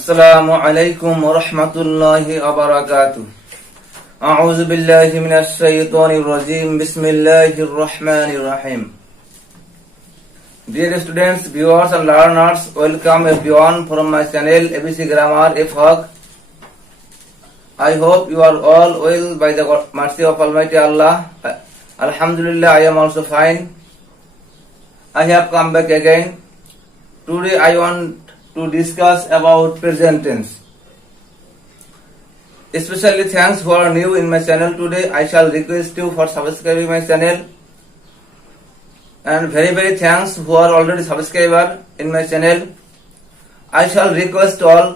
আসসালামু আলাইকুম ওয়া রাহমাতুল্লাহি ওয়া বারাকাতুহু। আউযু বিল্লাহি মিনাশ শাইতানির রাজীম। বিসমিল্লাহির রহমানির রহিম। Dear students, viewers and learners, welcome everyone from my channel ABC Grammar FHOG. I hope you are all well by the mercy of Almighty Allah. Alhamdulillah, I am also fine. I have come back again. Today I want to discuss about present tense. Especially thanks who are new in my channel today. I shall request you for subscribing my channel, and very thanks who are already subscriber in my channel. I shall request all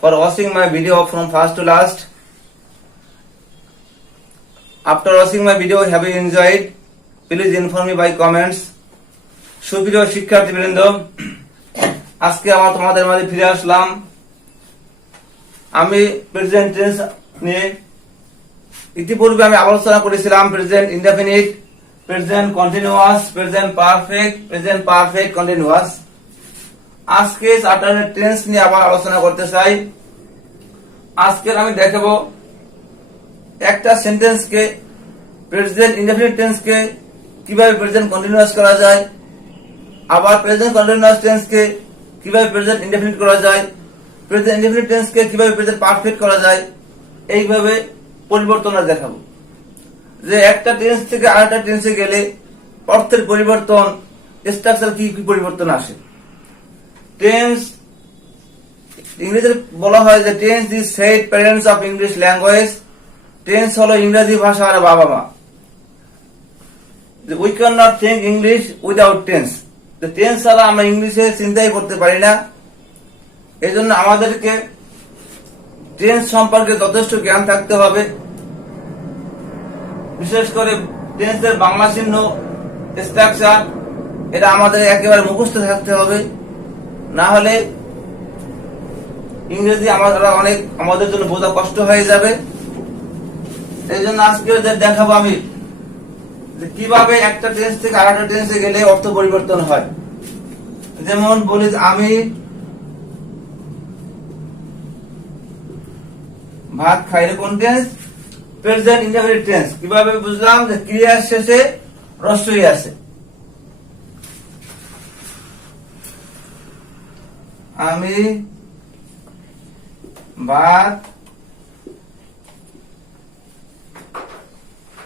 for watching my video from first to last. After watching my video, have you enjoyed? Please inform me by comments. সুপ্রিয় শিক্ষার্থীবৃন্দ, আজকে আমরা তোমাদের মাঝে ফিরে আসলাম। আমি present tense নিয়ে ইতিপূর্বে আমি আলোচনা করেছিলাম present indefinite, present continuous, present perfect continuous. আজকে চার্টারের টেন্স নিয়ে আবার আলোচনা করতে চাই। আজকে আমি দেখাবো একটা সেন্টেন্সকে প্রেজেন্ট ইনডেফিনিট টেন্সকে কিভাবে প্রেজেন্ট কন্টিনিউয়াস করা যায়, আবার প্রেজেন্ট কন্টিনিউয়াস টেন্সকে কিভাবে প্রেজেন্ট ইনডেফিনিট করা যায়, প্রেজেন্ট ইনডেফিনিট টেন্সকে কিভাবে প্রেজেন্ট পারফেক্ট করা যায়, এইভাবে পরিবর্তন দেখাবো। যে একটা টেন্স থেকে আরেকটা টেন্সে গেলে অর্থের পরিবর্তন, স্ট্রাকচার কি কি পরিবর্তন আসে। টেন্স ইংরেজিতে বলা হয় যে tense is said parents of English language. Tense হলো ইংরেজি ভাষার বাবা মা। We can not think English without tense. Tense ছাড়া আমরা ইংলিশে চিন্তাই করতে পারি না। এই জন্য আমাদেরকে টেন্স সম্পর্কে যথেষ্ট জ্ঞান থাকতে হবে। বিশেষ করে টেন্সের বাংলা চিহ্ন, স্ট্রাকচার, এটা আমাদের একেবারে মুখস্থ থাকতে হবে, না হলে ইংরেজি আমাদের জন্য বোঝা কষ্ট হয়ে যাবে। এই জন্য আজকে দেখাবো আমি কিভাবে একটা টেন্স থেকে আরেকটা টেন্সে গেলে অর্থ পরিবর্তন হয়। যেমন বলি আমি ভাত খাই, কোন টেন্স? Present indefinite tense. কিভাবে বুঝলাম? যে ক্রিয়ার শেষে রস্বই আছে। আমি ভাত,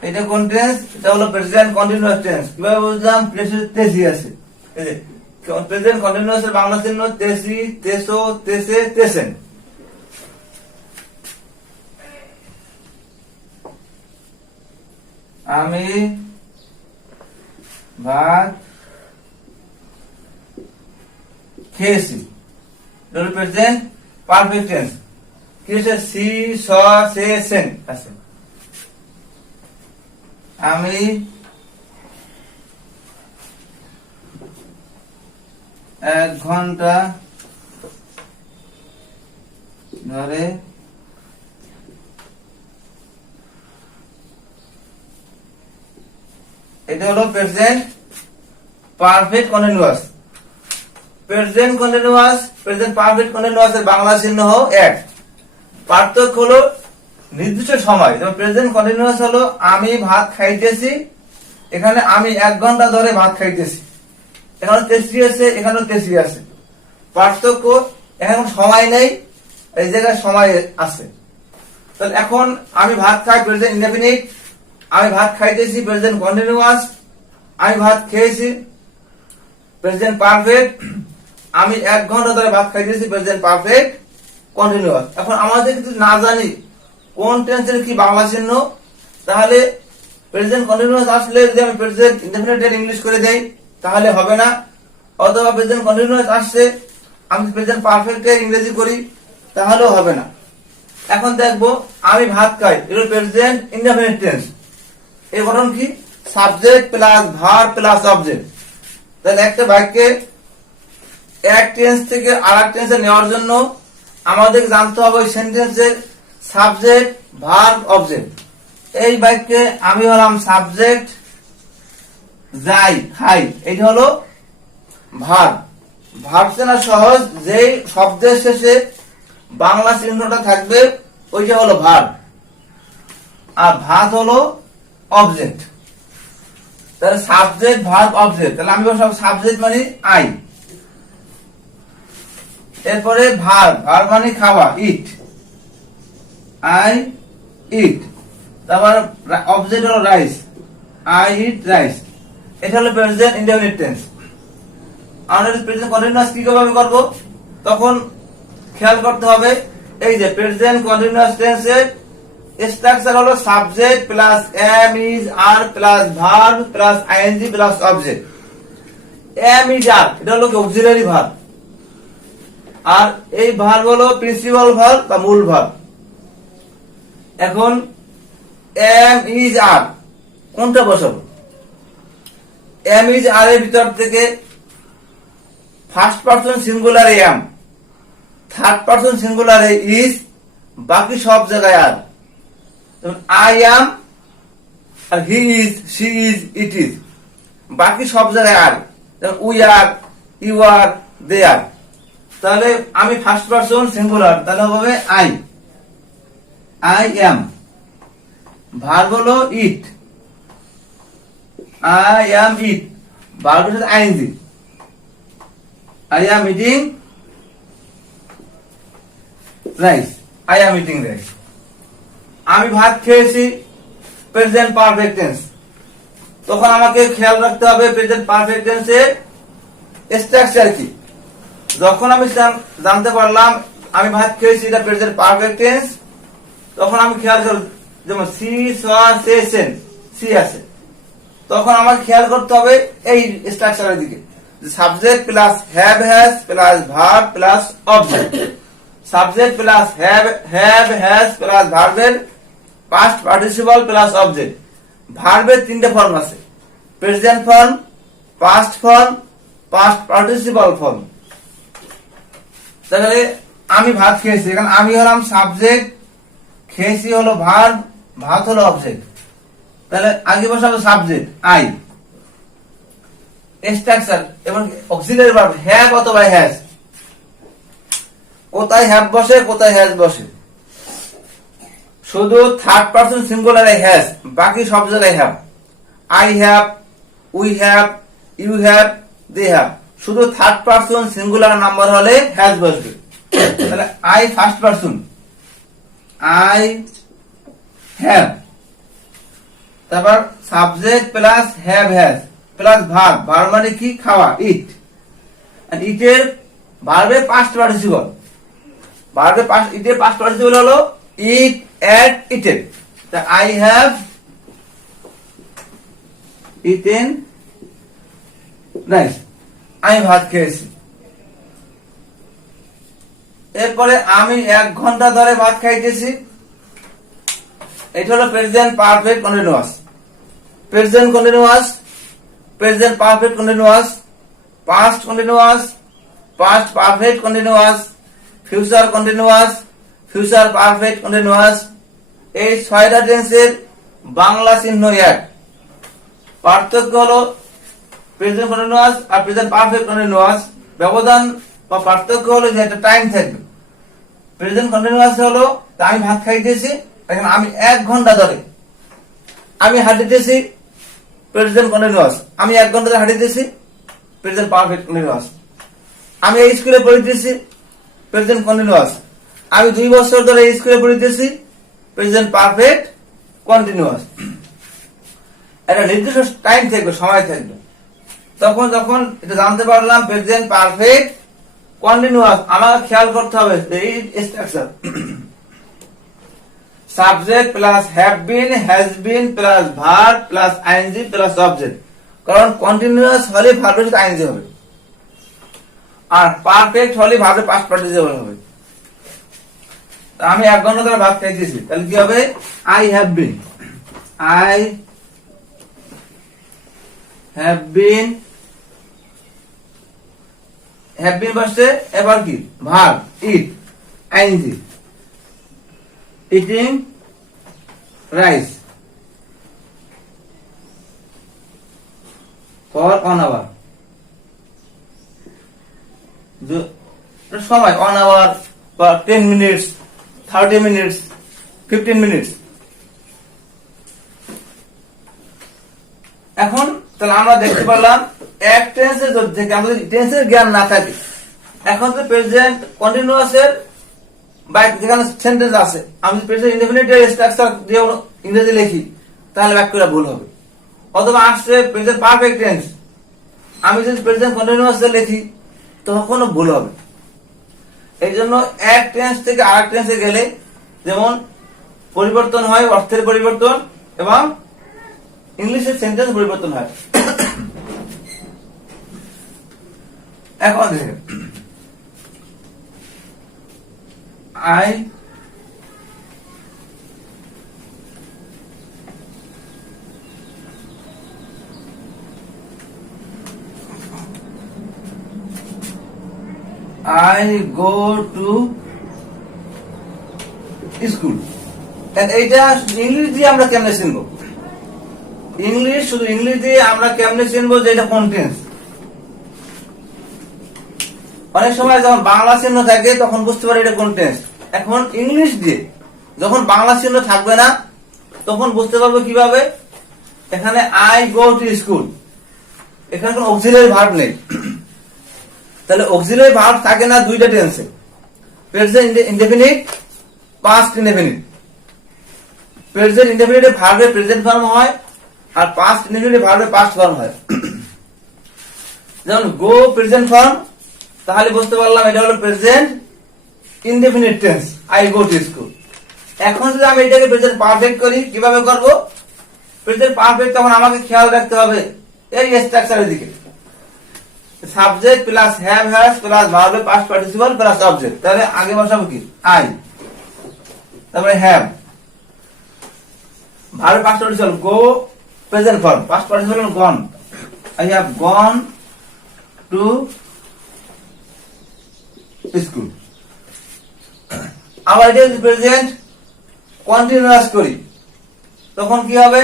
এটা কোন টেন্স? এটা হলো প্রেজেন্ট কন্টিনিউয়াস টেন্স। কিভাবে বুঝলাম? প্রেজেন্ট তেসি আছে। প্রেজেন্ট কন্টিনিউয়াস এর বাংলা চিহ্ন তেসি, তেসো, তেসে, তেসেন। আমি ভাত খেয়েছি, প্রেজেন্ট পারফেক্ট টেন্স। কি আছে? সি, স, সে, সেন আছে। আমি 1 ঘন্টা ধরে এটা হলো present perfect continuous. Present continuous, present perfect continuous এর বাংলা চিহ্ন হলো এক। পার্থক্য হলো নির্দিষ্ট সময়। যেমন প্রেজেন্ট কন্টিনিউয়াস হলো আমি ভাত খাইতেছি, এখানে আমি 1 ঘন্টা ধরে ভাত খাইতেছি। এখানে তেসি আছে, এখানেও তেসি আছে। পার্থক্য এখন সময় নেই, এই জায়গায় সময় আছে। তাহলে এখন আমি ভাত খাই প্রেজেন্ট ইনডেফিনিট, আমি ভাত খাইতেছি প্রেজেন্ট কন্টিনিউয়াস, আমি ভাত খেয়েছি প্রেজেন্ট পারফেক্ট, আমি 1 ঘন্টা ধরে ভাত খাইতেছি প্রেজেন্ট পারফেক্ট কন্টিনিউয়াস। এখন আমাদের যদি না জানি কোন টেন্সের কি বাংলা চিহ্ন, তাহলে প্রেজেন্ট কন্টিনিউয়াস আসলে যদি আমি প্রেজেন্ট ইনডেফিনিট ইংলিশ করে দেই তাহলে হবে না, অথবা প্রেজেন্ট কন্টিনিউয়াস আসছে আমি প্রেজেন্ট পারফেক্ট এর ইংরেজি করি তাহলেও হবে না। এখন দেখবো আমি ভাত খাই, এটা প্রেজেন্ট ইনডেফিনিট টেন্স। এই গঠন কি? Subject plus verb plus object. তাহলে একটা বাক্যে এক টেন্স থেকে আরেক টেন্সে নেওয়ার জন্য আমাদের জানতে হবে ওই সেন্টেন্সের সাবজেক্ট, ভার্ব, অবজেক্ট। এই বাক্যে আমি হলাম সাবজেক্ট, যাই, খাই, এটা হলো ভার্ব। ভার্ব চেনা সহজ, যেই শব্দের শেষে বাংলা চিহ্নটা থাকবে ওইটা হলো ভার্ব, আর ভাত হলো অবজেক্ট। তাহলে সাবজেক্ট ভার্ব অবজেক্ট, তাহলে আমি বলবো সাবজেক্ট মানে আই, এরপরে ভার্ব, ভার্ব মানে খাওয়া ইট, আই ইট, তারপর অবজেক্ট হলো রাইস, আই ইট রাইস। এটা হলো প্রেজেন্ট ইনডেফিনিট টেন্স। আমরা প্রেজেন্ট কন্টিনিউয়াস কি ভাবে করব, তখন খেয়াল করতে হবে এই যে প্রেজেন্ট কন্টিনিউয়াস টেন্সের স্ট্রাকচার হলো subject plus am is are plus verb plus ING plus object. Am is are এটা হলো অক্সিলারি ভার্ব, আর এই ভার্ব হলো প্রিন্সিপাল ভার্ব বা মূল ভার্ব। এখন এম ইজ আর কোনটা বসাবো? এম ইজ আর এর ভিতর থেকে ফার্স্ট পারসন সিঙ্গুলারে এম, থার্ড পারসন সিঙ্গুলারে ইজ, বাকি সব জায়গায় আর। আই অ্যাম আর he is, she is, it is, বাকি সব জায়গায় আর। উই আর, ইউ আর, দে আর। তাহলে আমি ফার্স্ট পারসন সিঙ্গুলার, তাহলে হবে আই, আই অ্যাম। ভার্ব হলো ইট, আই অ্যাম ইট, ভার্ব হচ্ছে ING, I am eating rice, I am eating rice. আমি ভাত খেয়েছি, প্রেজেন্ট পারফেক্ট টেন্স। তখন আমাকে খেয়াল রাখতে হবে প্রেজেন্ট পারফেক্ট টেন্সের স্ট্রাকচার কি। যখন আমি জানতে পারলাম আমি ভাত খেয়েছি এটা প্রেজেন্ট পারফেক্ট টেন্স, তখন আমি খেয়াল করব, যেমন সি সা সে সেন, সি আছে, তখন আমার খেয়াল করতে হবে এই স্ট্রাকচারের দিকে। Subject plus have has plus verb plus object. Subject plus have has plus ভার্বের পাস্ট পার্টিসিপল প্লাস অবজেক্ট। ভার্বের তিনটে ফর্ম আছে, present form, past form, past participle form. তাহলে আমি ভাত খেয়েছি, এখানে আমি হলাম সাবজেক্ট, খেয়েছি হলো ভার্ব, ভাত হলো অবজেক্ট। তাহলে আগে বসাবো সাবজেক্ট আই, স্ট্রাকচার এবং অক্সিলারি ভার্ব হ্যাভ অথবা হ্যাজ। কোথায় হ্যাভ বসে, কোথায় হ্যাজ বসে? শুধু থার্ড পারসন সিঙ্গুলারে হ্যাজ, বাকি সব জায়গায় have. I have, we have, you have, they have. শুধু থার্ড পারসন সিঙ্গুলার নাম্বার হলে হ্যাজ বসবে। তাহলে I first person, I have, তারপর subject plus have has plus verb, verb মানে কি খাওয়া ইট, আর ইটের ভার্বের পাস্ট পার্টিসিপল, ভার্বের পাস্ট ইটের পাস্ট পার্টিসিপল হলো ইট, এট, ইটেন। তা আই হ্যাভ ইটেন রাইস, আমি ভাত খেয়েছি। এরপরে আমি 1 ঘন্টা ধরে ভাত খাইতেছি, এটা হলো present perfect continuous. Present continuous, present perfect continuous, past continuous, past perfect continuous, future continuous, future perfect continuous. এই 6টা টেন্সের বাংলা চিহ্ন এক। পার্থক্য হলো প্রেজেন্ট কন্টিনিউয়াস আর প্রেজেন্ট পারফেক্ট কন্টিনিউয়াস ব্যবধান বা পার্থক্য হলো যে একটা টাইম থাকবে। প্রেজেন্ট কন্টিনিউয়াস হলো আমি ভাত খাইতেছি, এখন আমি 1 ঘন্টা ধরে আমি হাঁটিতেছি, প্রেজেন্ট কন্টিনিউয়াস। আমি 1 ঘন্টা ধরে হাঁটিতেছি, প্রেজেন্ট পারফেক্ট কন্টিনিউয়াস। আমি এই স্কুলে পড়িতেছি, প্রেজেন্ট কন্টিনিউয়াস। আমি 2 বছর ধরে এই স্কুলে পড়িতেছি, প্রেজেন্ট পারফেক্ট কন্টিনিউয়াস। একটা নির্দিষ্ট টাইম থাকবে, সময় থাকবে। তখন যখন এটা জানতে পারলাম প্রেজেন্ট পারফেক্ট কন্টিনিউয়াস, আমাকে খেয়াল করতে হবে এই structure subject plus have been, has been plus verb plus ING plus object. কারণ কন্টিনিউয়াস হলে ভার্বের সাথে আইএনজি হবে, আর পারফেক্ট হলে ভার্বের পাস্ট পার্টিসিপল হবে। আমি 1 ঘন্টা ধরে ভাত খাইতেছি, তাহলে কি হবে? I have been, I have been, have been বসছে, এবার কি verb eat, ING, eating rice for 1 hour. সময় 1 আওয়ার, বা 10 মিনিটস, 30 মিনিটস, 15 মিনিটস। এখন তাহলে আমরা দেখতে পারলাম এক টেন্সের থেকে আমাদের টেন্সের জ্ঞান না থাকে, এখন তো প্রেজেন্ট কন্টিনিউয়াস এর বা যেখানে সেন্টেন্স আছে আমি প্রেজেন্ট ইনডেফিনিট এর স্ট্রাকচার দিয়ে ইংরেজি লিখি তাহলে বাক্যটা ভুল হবে। অথবা আসছে প্রেজেন্ট পারফেক্ট টেন্স, আমি যদি প্রেজেন্ট কন্টিনিউয়াস এ লিখি তখনও ভুল হবে। এই জন্য এক টেন্স থেকে আরেক টেন্সে গেলে যেমন পরিবর্তন হয়, অর্থের পরিবর্তন এবং ইংলিশের সেন্টেন্স পরিবর্তন হয়। এখন দেখেন I go to school. এইটা ইংলিশ দিয়ে আমরা কেমনে চিনবো? ইংলিশ শুধু ইংলিশ দিয়ে আমরা কেমনে চিনবো যে এটা কোন টেন্স? অনেক সময় যখন বাংলা চিহ্ন থাকে তখন বুঝতে পারি এটা কোন টেন্স। এখন ইংলিশ দিয়ে যখন বাংলা চিহ্ন থাকবে না তখন বুঝতে পারবো কিভাবে? এখানে আই গো টু স্কুল, এখানে কোন অক্সিলারি ভার্ব নেই, তাহলে অক্সিলারি ভার্ব থাকে না দুইটা টেন্সে, প্রেজেন্ট ইনডেফিনিট, পাস্ট ইনডেফিনিট। প্রেজেন্ট ইনডেফিনিটে ভার্বের প্রেজেন্ট ফর্ম হয় আর পাস্ট ইনডেফিনিটে ভার্বের পাস্ট ফর্ম হয়। যেমন গো প্রেজেন্ট ফর্ম, তাহলে বুঝতে পারলাম এটা হলো present indefinite tense, I go to school. এখন যদি আমি এটাকে প্রেজেন্ট পারফেক্ট করি, কিভাবে করব? প্রেজেন্ট পারফেক্ট তখন আমাকে খেয়াল রাখতে হবে এই স্ট্রাকচারের দিকে, subject plus have has plus ভার্বের পাস্ট পার্টিসিপল প্লাস অবজেক্ট। তাহলে আগে বসাবো কি? আই, তারপরে হ্যাভ, ভার্বের past participle go present form, past participle gone, I have gone to school. আবার এটা যদি প্রেজেন্ট কন্টিনিউয়াস করি তখন কি হবে?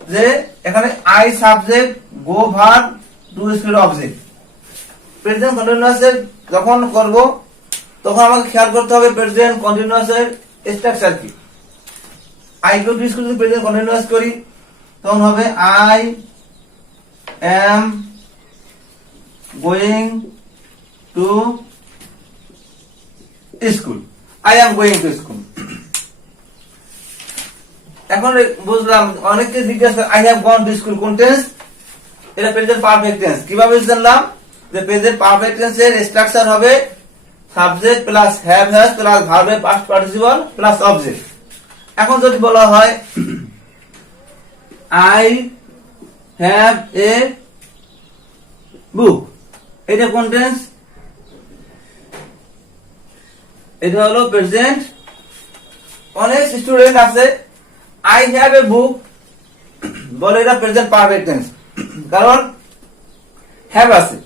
যে এখানে I subject, go verb, to school object. Present continuous এর যখন করব তখন আমাকে খেয়াল করতে হবে প্রেজেন্ট কন্টিনিউয়াস এর স্ট্রাকচার কি। আই গো টু স্কুল যদি প্রেজেন্ট কন্টিনিউয়াস করি তখন হবে I am going to school, I am going to school. এখন বুঝলাম, অনেকে জিজ্ঞাসা I have gone to school কোন টেন্স? এটা প্রেজেন্ট পারফেক্ট টেন্স। কিভাবে জানলাম? যে প্রেজেন্ট পারফেক্ট টেন্সের স্ট্রাকচার হবে subject plus have has plus ভার্বের পাস্ট পার্টিসিপল প্লাস অবজেক্ট। এখন যদি বলা হয় আই হ্যাভ এ বুক, এটা কোন টেন্স? এটা হলো প্রেজেন্ট। অনেক স্টুডেন্ট আছে আই হ্যাভ এ বুক বলে এটা প্রেজেন্ট পারফেক্ট টেন্স, কারণ হ্যাভ আছে,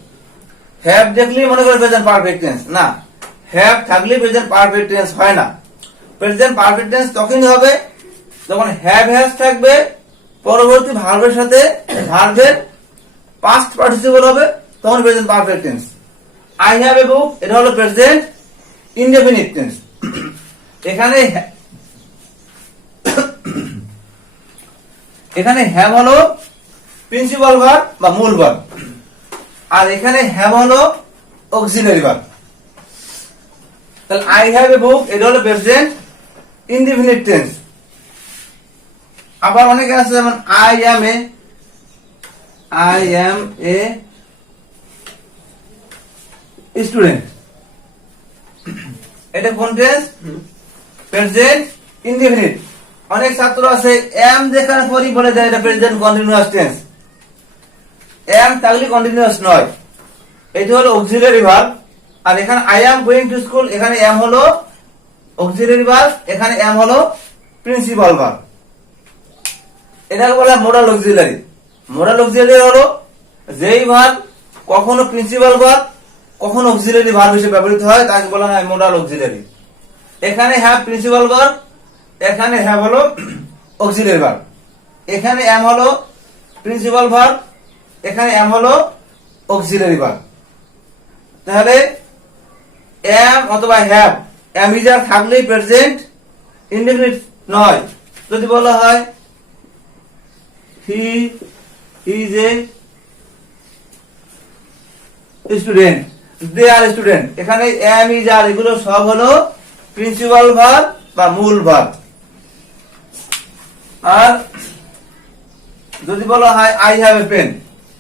হ্যাভ দেখলেই মনে করে প্রেজেন্ট পারফেক্ট টেন্স। না, হ্যাভ থাকলে প্রেজেন্ট পারফেক্ট টেন্স হয় না। প্রেজেন্ট পারফেক্ট টেন্স তখনই হবে যখন হ্যাভ হ্যাজ থাকবে, পরবর্তী ভার্বের সাথে ভার্বের পাস্ট পার্টিসিপল হবে, তখন present perfect tense. I have a book এটা হলো প্রেজেন্ট ইনডেফিনিট টেন্স। এখানে এখানে হ্যাভ হলো প্রিন্সিপাল ভার্ব বা মূল ভার্ব, আর এখানে হ্যাভ হলো অক্সিলারি ভার্ব। তাহলে আই হ্যাভ এ বুক এটা হলো প্রেজেন্ট ইনডেফিনিট টেন্স। আবার অনেকে আছে যেমন আই এম এ স্টুডেন্ট, এটা কোন টেন্স? Present indefinite. অনেক ছাত্র আছে এম যেখানে পরই বলে দেয় এটা প্রেজেন্ট কন্টিনিউয়াস টেন্স। এম থাকলে কন্টিনিউয়াস নয়, এটা হলো অক্সিলারি ভার্ব। আর এখানে I am going to school, এখানে এম হলো অক্সিলারি ভার্ব, এখানে এম হলো প্রিন্সিপাল ভার্ব। এটাকে বলা হয় মোডাল অক্সিলারি। মোডাল অক্সিলারি হলো যেই ভার্ব কখনো প্রিন্সিপাল ভার্ব কখনো অক্সিলারি ভার্ব হিসেবে ব্যবহৃত হয় তাকে বলা হয় মোডাল অক্সিলারি। এখানে হ্যাভ প্রিন্সিপাল ভার্ব, এখানে হ্যাভ হলো অক্সিলারি ভার্ব, এখানে এম হলো প্রিন্সিপাল ভার্ব, এখানে এম হলো অক্সিলারি ভার্ব। তাহলে এম অথবা হ্যাভ, এম ইজ আর থাকলেই প্রেজেন্ট ইনডেফিনিট নয়। যদি বলা হয় he is a student, they are student, এখানে এম ইজ আর এগুলো সব হলো প্রিন্সিপাল ভার্ব বা মূল ভার্ব। আর যদি বলা হয় আই হ্যাভ এ পেন,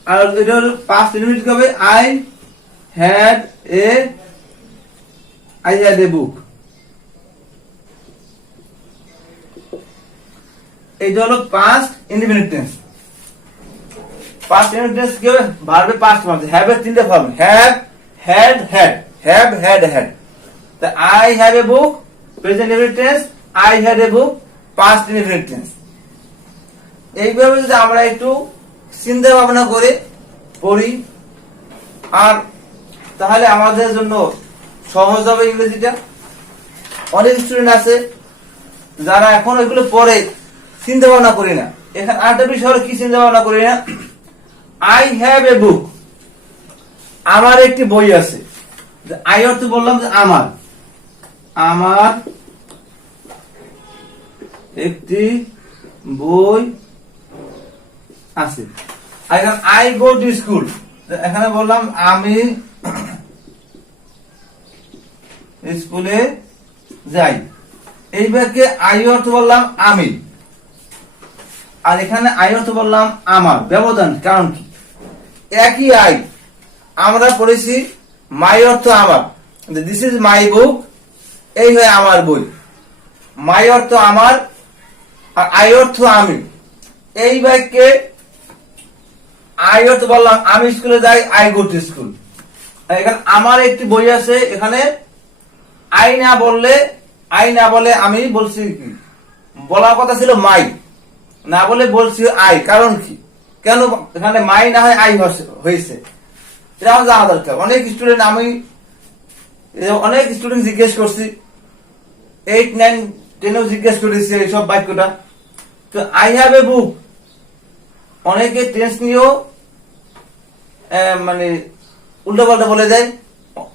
আর এটা হলো পাস্ট ইনডিফিনিট হবে আই হ্যাড এ বুক। এইটা হলো past indefinite tense. Past indefinite tense কি হবে? ভার্বের পাস্ট ফর্ম। হ্যাভ এর তিনটে ফর্ম, have, had, had, have, had, had. তা I have a book present indefinite tense, I had a book past indefinite tense. এইভাবে যদি আমরা একটু চিন্তা ভাবনা করে পড়ি, আর তাহলে আমাদের জন্য সহজ হবে ইংরেজিটা। অনেক স্টুডেন্ট আছে যারা এখন এগুলো পড়ে চিন্তা ভাবনা করি না। এখানে আরেকটা বিষয় হলো কি চিন্তা ভাবনা করি না, আই হ্যাভ এ বুক, আমার একটি বই আছে। আই অর্থ বললাম যে আমার, আমার একটি বই আছে। আই গো টু স্কুল, এখানে বললাম আমি স্কুলে যাই। এই বাক্যে আই অর্থ বললাম আমি, আর এখানে আই অর্থ বললাম আমার। ব্যবধান কারণ কি? একই আই, আমরা পড়েছি মাই অর্থ আমার, দিস ইজ মাই বুক, এই হয় আমার বই। মাই অর্থ আমার আর আই অর্থ আমি। এই বাক্যে আই অর্থ বললাম আমি স্কুলে যাই, আই গো টু স্কুল। এখানে আমার একটি বই আছে, এখানে আই না বলে আমি বলছি কি, বলার কথা ছিল মাই, না বলে বলছি আই। কারণ কি, কেন এখানে মাই না হয় আই হয়েছে, এটা আমার জানা দরকার। অনেক স্টুডেন্ট জিজ্ঞেস করছি, 8, 9, 10 জিজ্ঞেস করেছি এইসব বাক্যটা। তো আই হ্যাভ এ বুক, অনেকে টেন্স নিয়েও মানে উল্টো পাল্টা বলে দেয়।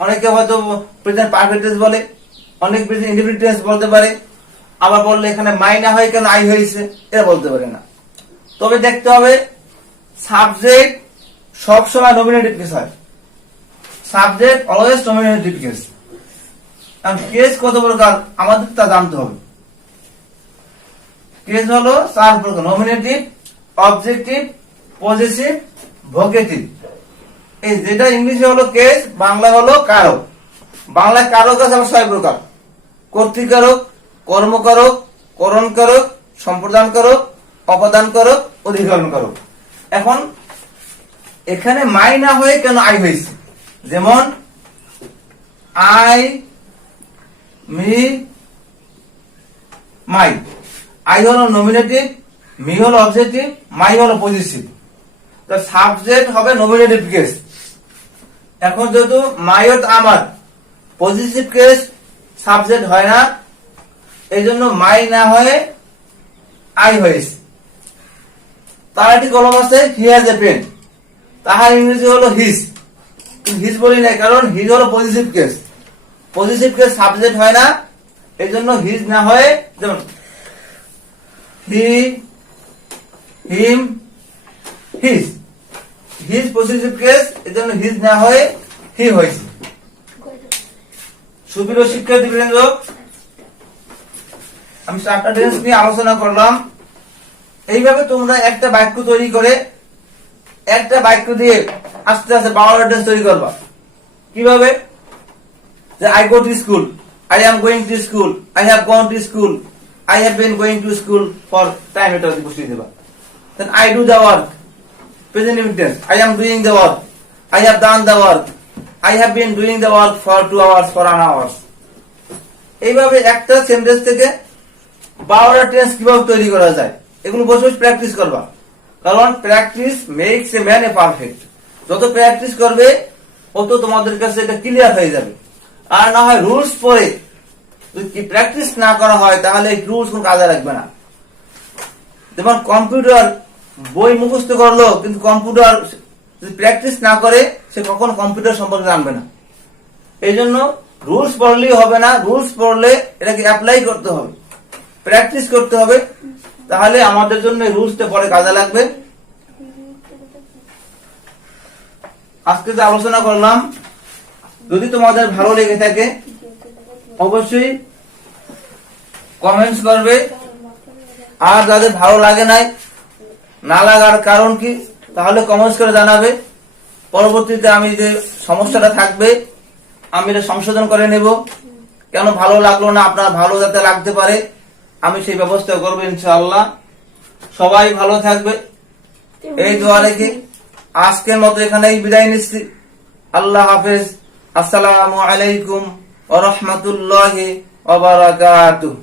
অনেকে হয়তো প্রেজেন্ট পারফেক্ট টেন্স বলে, অনেক প্রেজেন্ট ইনডিফিনিট টেন্স বলতে পারে। আবার বললে এখানে মাই না হয় কেন আই হয়েছে, এটা বলতে পারে না। তবে দেখতে হবে সাবজেক্ট সবসময় নমিনেটিভ কেস হয়, subject always nominative case. Case কত প্রকার আমাদের তা জানতে হবে। কেস হলো 4 প্রকার, নমিনেটিভ, অবজেক্টিভ, পজেসিভ, ভোকেটিভ। এই যেটা ইংলিশে হলো কেস, বাংলা হলো কারক। বাংলায় কারক আছে আবার 6 প্রকার, কর্তৃকারক, কর্মকারক, করণকারক, সম্প্রদানকারক, অপদানকারক, অধিকরণকারক। এখন এখানে মাই না হয়ে কেন আই হয়েছে? যেমন আই, মি, মাই। আই হলো নমিনেটিভ, মি হলো অবজেক্টিভ, মাই হলো পজিটিভ। তো সাবজেক্ট হবে নমিনেটিভ কেস। এখন যেহেতু মাই অর্থ আমার, পজিটিভ কেস সাবজেক্ট হয় না, এই জন্য মাই না হয়ে আই হয়েছে। তার একটি কলম আছে, হি হ্যাজ এ পেন, তাহার ইংরেজি হলো হিজ। হিজ বলি না, কারণ হিজ হলো positive case, positive case subject হয় না, এই জন্য হিজ না হয়ে, যেমন হি, হিম, হিজ। হিজ পজিটিভ কেস, এই জন্য হিজ না হয়ে হি হয়েছে। সুপ্রিয় শিক্ষার্থীবৃন্দ, আমি 4টা টেন্স নিয়ে আলোচনা করলাম। এইভাবে তোমরা একটা বাক্য তৈরি করে, একটা বাক্য দিয়ে আস্তে আস্তে 12টা টেন্স তৈরি করবা। কিভাবে? যে I go to school, I am going to school, I have gone to school, I have been going to school for time, এটা বসিয়ে দেবা। Then I do the work, present tense, I am doing the work, I have done the work, I have been doing the work for 2 hours, for an hour। এইভাবে একটা sentence থেকে 12টা tense কিভাবে তৈরি করা যায়, এগুলো বসে বসে প্র্যাকটিস করবা। কারণ practice makes a man a perfect. যত প্র্যাকটিস করবে তত তোমাদের কাছে এটা ক্লিয়ার হয়ে যাবে। আর না হয় রুলস পড়ে যদি প্র্যাকটিস না করা হয়, তাহলে এই রুলস কোন কাজে লাগবে না। যেমন কম্পিউটার বই মুখস্থ করলো, কিন্তু কম্পিউটার যদি প্র্যাকটিস না করে, সে কখনো কম্পিউটার সম্পর্কে জানবে না। এই জন্য রুলস পড়লেই হবে না, রুলস পড়লে এটাকে অ্যাপ্লাই করতে হবে, প্র্যাকটিস করতে হবে, তাহলে আমাদের জন্য রুলসটা পরে কাজে লাগবে। আজকে যে আলোচনা করলাম, যদি তোমাদের ভালো লেগে থাকে অবশ্যই কমেন্টস করবে, আর যাদের ভালো লাগে নাই, না লাগার কারণ কি তাহলে কমেন্টস করে জানাবে। পরবর্তীতে আমি যে সমস্যাটা থাকবে আমি এটা সংশোধন করে নেব, কেন ভালো লাগলো না, আপনার ভালো যাতে লাগতে পারে আমি সেই ব্যবস্থা করবো ইনশাআল্লাহ। সবাই ভালো থাকবে এই দোয়া রেখে আজকের মতো এখানেই বিদায় নিচ্ছি। আল্লাহ হাফেজ। আসসালামু আলাইকুম ওয়া রাহমাতুল্লাহি ওয়া বারাকাতুহু।